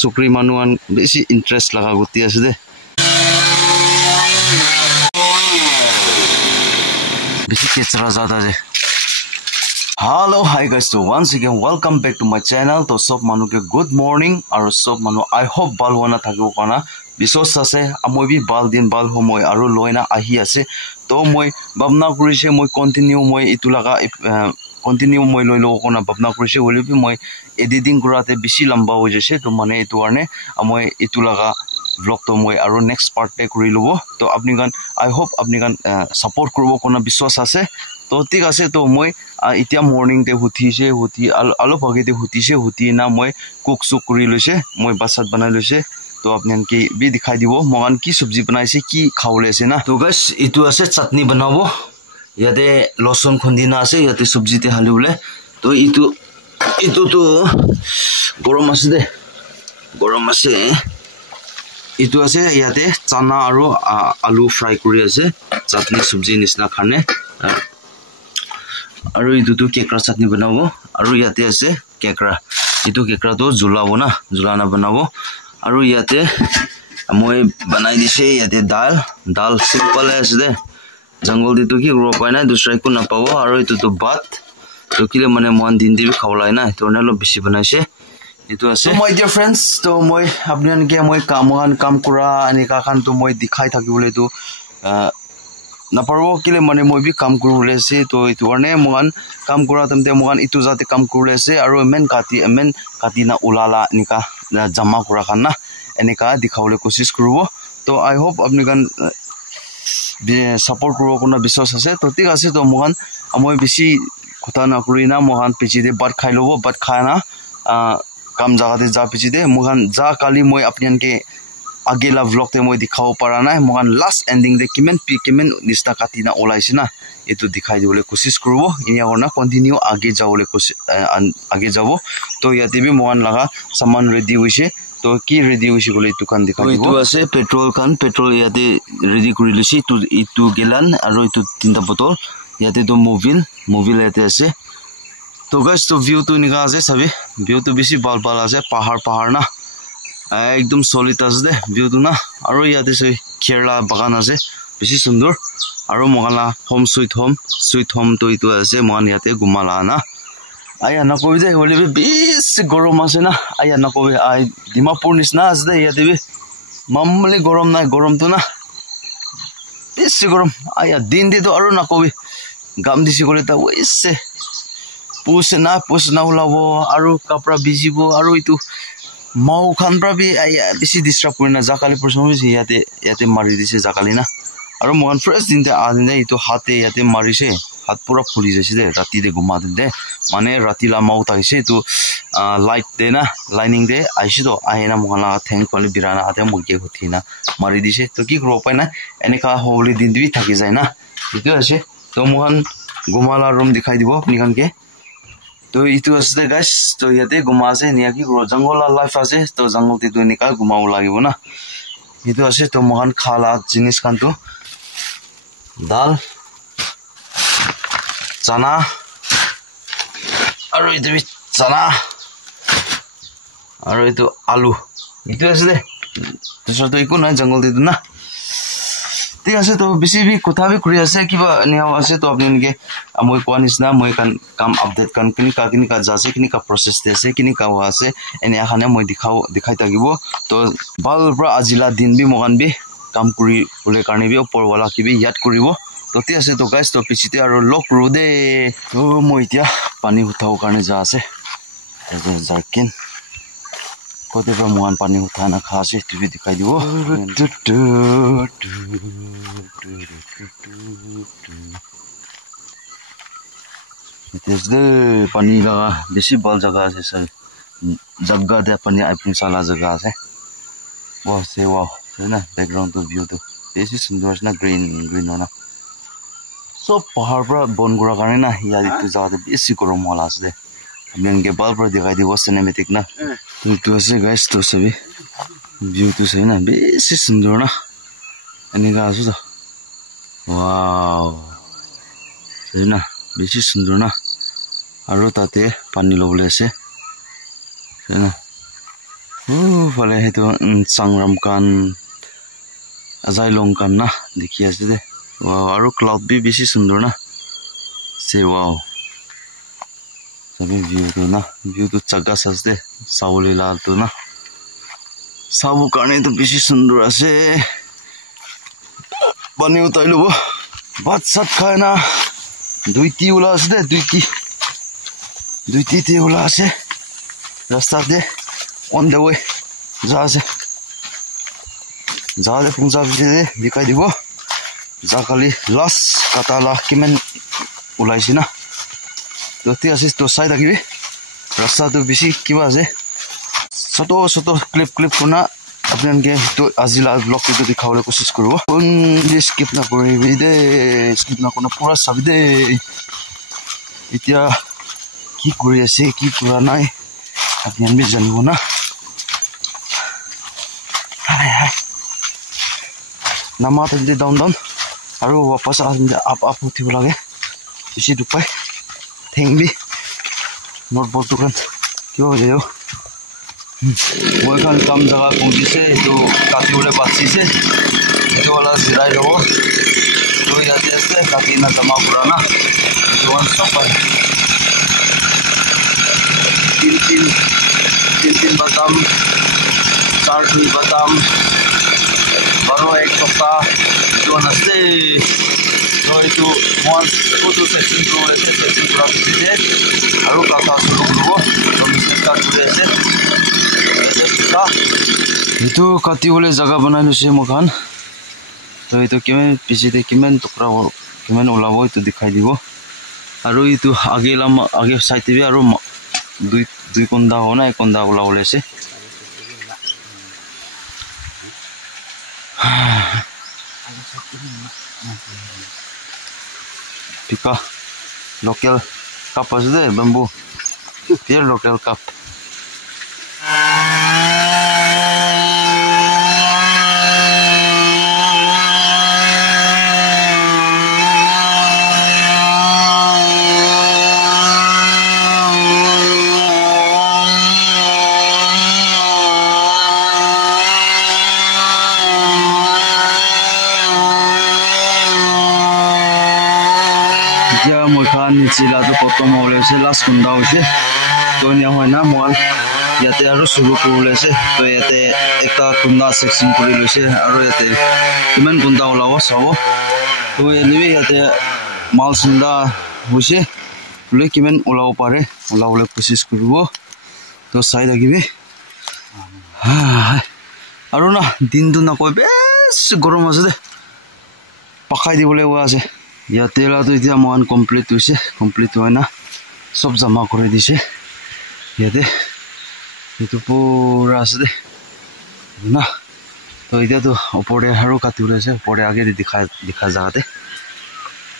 Sukri manuan besi interest laga guti ase de. Besi kechra zada je. Hello, hi guys. So once again, welcome back to my channel. To sob manu ke good morning. Aru sob manu, I hope bal wana thakibo kana. Bisos ase, amoi bi bal din bal homoi aru loina ahi ase. To moi babna kurise moi continue moi itulaga continue moi loilo kona babna kurise hole bi moi editing kurate bisi lamba ho jese to mane etu arne amoi itulaga vlog to moi aru next part te kuri lobo. To apni gan I hope apni gan support kurbo kona biswas ase. To ঠিক আছে তো মই ইতিয়া morning তে হুতিছে হুতি আলো ভাগেতে হুতিছে হুতি না মই cook সুক কৰি লৈছে মই বাসাত বনাই লৈছে তো আপনান কি বি দেখাই দিব মগান কি সবজি বনাইছে কি খাওলে আছে না তো গাইস ইটো আছে চাটনি বনাবো ইয়াতে লসন খুন্দিনা আছে ইয়াতে সবজিতে হালিবলে তো ইটো তো গরম আছে দে গরম আছে ইটো আছে ইয়াতে চানা আৰু আলু ফ্ৰাই কৰি আছে চাটনি সবজি নিছনা খানে আৰু ইটো কেকৰা চাটনি বনাবো আৰু ইয়াতে আছে কেকৰা ইটো কেকৰা তো জুলাবো না জুলানা বনাবো আৰু ইয়াতে মই বনাই দিছে ইয়াতে দাল সিম্পল আছে দে জঙ্গল দিটো কি ৰ পাই না দুসৰাই কো নাপাবো আৰু ইটো তো ভাত তো কিলে মানে মন দিন দিবি খাওলাই না তোৰনে অলপ বেছি বনাইছে ইটো আছে মই ডিয়াৰ ফ্ৰেন্ডস তো মই আপোনানকে মই কাম কৰা আনিকা খান তো মই দেখাই থাকিবলৈ তো নাপারবো কিলে মানে মই বি কাম করলে আছে তো ইটো কারণে মগান কাম করা তমতে মগান ইটো যাতে কাম করলে আছে আর মেন কাটি না উলালা নিকা জমা করা খান না এনেকা দেখাবলে কোশিশ করব তো আই হোপ আপনি গান সাপোর্ট করব কোনা বিশ্বাস আছে তো ঠিক আছে তো মগান মই বেশি কথা না করি না মগান পিছিদে বাত খাই লব বাত খানা কাম জায়গাতে যা পিছিদে মগান যা কালি মই আপনানকে আগেলা vlog te moi dikhao para na mogan last ending de kimen nista katina olaise na etu dikhai dibole koshish korbo inia horna continue age jabo to yate bi mogan laga saman ready hoise to ki ready hoise gole etu kan dikhai dibo etu ase petrol yate ready kori lisi to etu gelan aro etu tinta botol yate to mobile yate ase to guys to view to nika ase sabi view to bisi bal ase pahar na একদম solid আছে দে ভিউটো না আৰু ইয়াতে সৈ কেৰলা বাগান আছে বেছি সুন্দৰ আৰু মগালা হোম সুইট হোম তো ইটো আছে মন ইয়াতে গুমালা না আয়া নকবি দে হলে বেছি গৰম আছে না আয়া নকবি আই ডিমাপুৰ নিছনা আছে দে ইয়াতে মামলি গৰম নাই গৰমটো না বেছি গৰম আয়া দিন দিটো আৰু নকবি গাম দিছি গলে তা ওইছে পুছ না ওলাব আৰু কাপড়া ভিজিব আৰু ইটো mau khan pra bi bisi disturb kurina jakali person bi yate mari dise jakali na aru mohan fresh din te adine ito hate yate marise hat pura phuli jaise de rati de guma de mane rati la mau taise to light de na lining de aisi to ahena mohan la thankfully birana ate muge hothina mari dise to ki kro pai na eneka holi din bi thaki jai na ito ase to mohan gumala room dikhai dibo apni kan ke তো ইটো আছে guys তো ইয়াতে গুমা আছে নিয়া কি জঙ্গল life আছে তো জঙ্গল তে তো নিকা গুমাও লাগিব না ইটো আছে তো মহান খালা জিনিস খান তো ডাল চানা আৰু ইটো চানা আৰু ইটো আলু ইটো আছে দে দুসরা তো ইকো না জঙ্গল তে না ঠিক আছে তো বেশি भी কথা भी কৰি আছে কিবা নিয়া আছে তো আপোনানকে মই কোৱা নিচিনা মই কাম আপডেট কাম কিনি কা যাছে কিনি কা প্ৰসেস আছে কিনি কা আছে এনে এখানে মই দেখাই থাকিব তো ভাল পৰা আজিলা দিন বি মগান বি কাম কৰি বলে কাৰণে বি ওপৰৱালা কিবি ইয়াত কৰিব তো ঠিক আছে তো গাইস তো পিছিতে আৰু লক ৰুদে তো মই এতিয়া পানী উঠাও কাৰণে যা আছে জাৰকিন কোতে পৰা মগান পানী উঠানা খাছে টিভি দেখাই দিব त्यसले पानी लगा बेसी बल जगह আছে सर जगह दे पनि आइपिङ साला जगह আছে वाह से वाह है ना बैकग्राउंड तो व्यू तो बेसी सुंदर है ना ग्रीन है ना सब पहाड़ पर बन गुरा কাৰণে না ইয়াৰ ইটো জায়গাতে বেছি গৰম হল আছে দে আমি ইনকে বাল पर दिखाई দিব सिनेमैटिक ना तो আছে गाइस तो सभी व्यू तो सही ना बेसी सुंदर ना এনেকা আছে তো वाव सही ना बेसी सुंदर ना আৰু তাতে পানী লবলে আছে না Vale itu sangram kan azai long kan na dekhi ase de wow aru cloud bi bisi sundor na se wow sabi view tu chaga sas de sauli la tu na sabu karne tu bisi sundor ase bani utai lo bat sat khai na duiti ula ase de duiti te ula ase rasta de on the way जा ले पुंजा बिदे दिखाई दिबो जा खाली last काटाला किमेन उलाइसि ना दोति आसिस तो side आगिबे रास्ता तो बेसी किबा आसे छोटो क्लिप कोना आपन के तो आजिला ब्लॉग तो दिखावले कोशिश करबो कोन स्किप ना करिबे दे स्किप ना कोना पूरा साबि दे इतिया की करि आसे की पूरा नाय आपन भी जानिबो ना Nama tadi down aru wapas up uthi lage isi dupai theng bi not bol tu kan kyo ho jayo moi kan kam jaga pहुंची से तो काटी वाले बासी से तो वाला जिराई लो तो याते से काटी ना जमा पुराना तो वन सब पर तीन बादाम 4 बादाम baru ek sopta itu nasi so itu one foto section pro ese section pro ase aru kata suru lo to start kore ase esa itu kati bole jaga banai luse mokan to itu kemen piche de kemen tokra kemen olabo itu dikhai dibo aru itu age side bi aru dui konda hona ek konda olabole ase Pika local cup aja deh bambu pure local cup Sila tu potong oleh se las kundau se to nya hoi na mol yate aru suru kule se to yate ekta kunda section kule se aru yate kiman kunda olawo sawo to anyway yate mal sinda hoise le kiman olawo pare olawole kosis koribo to sai lagibe aru na din du na koi bes gorom ase de pakai dibole wa ase ইয়াতে তো এতিয়া মহান complete হৈছে complete হয় না সব জমা কৰি দিছে ইয়াতে এটো পুৰা আছে দে না তো এতিয়া তো ওপৰে হাৰু কাটি ওলাইছে ওপৰে আগে দেখা জাগাতে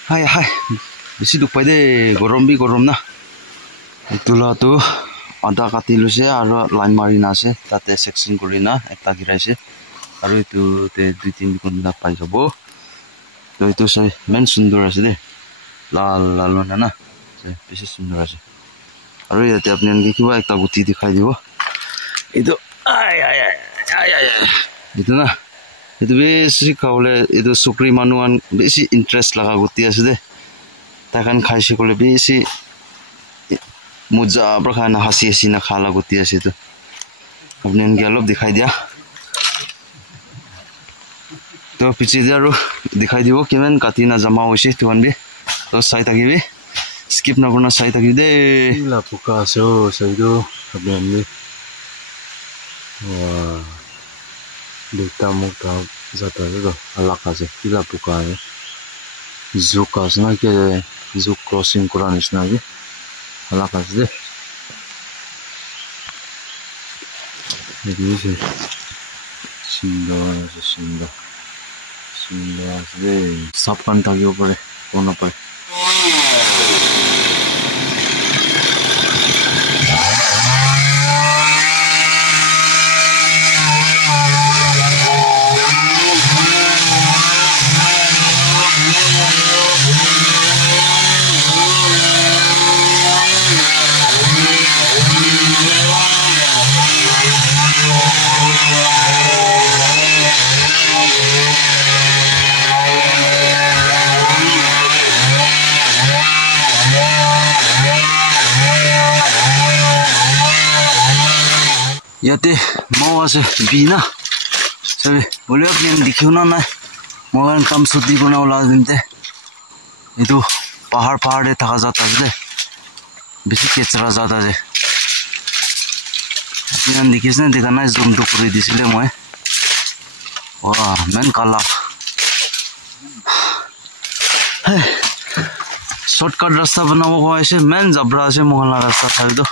হাই বেছি দুখ পাই দে গৰম না এটোলা তো আধা কাটি লৈছে আৰু লাইন মাৰি না আছে তাতে সেকশন কৰি না এটা গিৰাইছে আৰু এটো তে 2-3 ঘণ্টা পাই যাব তো itu saya men sundur ase de lal na beshi sundur ase aru yate apni anke kiba ekta guti dikhai dibo itu itu na itu beshi khawle itu sukri manuan beshi interest laga guti ase de takan khaise kole beshi muja prakhana hasi na khala guti ase to apni anke alop dikhai dia तो पीछे जरूर दिखाई दिवो किमेन काटी ना जमा होइसे तुन भी तो साइ थाकिबे स्किप ना करना साइ थाकिबे दे ला पुका सो सइदो अबेन भी वाह देखता मुक्ता जाता है तो अलग से किला पुका है जो कासना के जो क्रॉसिंग कराने से ना भी अलग से देखिए सिंदा सब कंटा के ऊपर कोना पर ইয়াতে মৌ আছে বিনা সবে বলে আপনি দেখিও না না মগান কাম ছুটি কোনা ওলা দিনতে এটো পাহাড়ে থাকা যাত আছে বেশি কেচরা যাত আছে আপনি দেখিছেন দেখা নাই জুম তো করে দিছিলে মই ওয়া মেন কালা শর্টকাট রাস্তা বানাব কইছে মেন জাবরা আছে মহলা রাস্তা থাকদো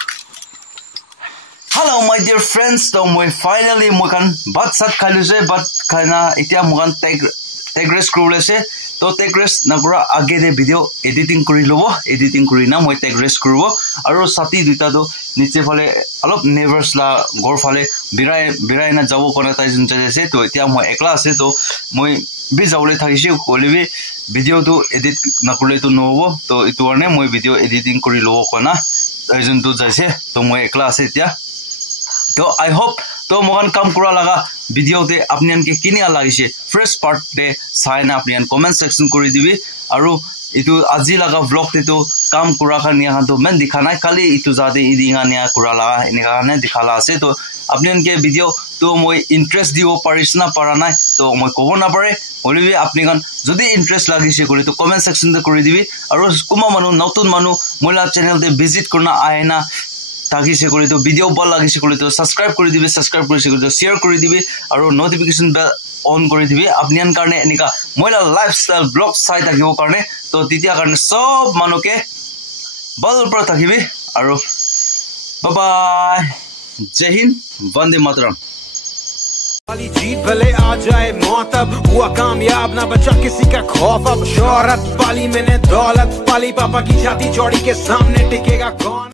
Hello my dear friends, so moi finally moi kan bat sat khailu se bat khaina itia mogan tag race kuru se to tag race nagura age de video editing kuri lobo editing kuri na moi tag race kurubo aro sati duita do niche phale alop neighbors la gor phale birai na jabo kona tai jun chale se to itia moi ekla ase to moi bi jawle thakise kolebi video to edit nakule to nobo to itu arne moi video editing kuri lobo kona tai jun to jaise to moi ekla ase itia तो I hope तो मोहन काम करा लगा video ते अपनियन के किनिया लागिसे first part ते Saina अपनियन comment section करि दिबि आरो इतु आजि लगा व्लॉग ते तो काम करा खानिया तो मैं दिखाना खाली इतु जादे इदिङा निया करा लगा इनेका ने दिखाला आसे तो अपनियन के वीडियो तो মই इंटरेस्ट दिओ पारिसना पारा নাই तो মই কব না পারে বলিবি আপনিগন যদি इंटरेस्ट লাগিছে করি তো কমেন্ট সেকশন তে কৰি দিবি আৰু কুমা মানু নতুন মানু মইলা চ্যানেল তে ভিজিট কৰনা আয়না ताकि से करी तो वीडियो बल लगी से करी तो सब्सक्राइब कर दिबे सब्सक्राइब कर से करी तो शेयर कर दिबे और नोटिफिकेशन बेल ऑन कर दिबे अपनियन कारणे एनिका मोइला लाइफस्टाइल ब्लॉग साइ থাকিব कारणे तो तितिया कारणे सब मानु के बल पर থাকিবি और बाय बाय जय हिंद वंदे मातरम वाली जीत भले आ जाए मौत अब हुआ कामयाब ना बचा किसी का खौफ अब शोहरत पाली मैंने दौलत पाली पापा की छाती चौड़ी के सामने टिकेगा कौन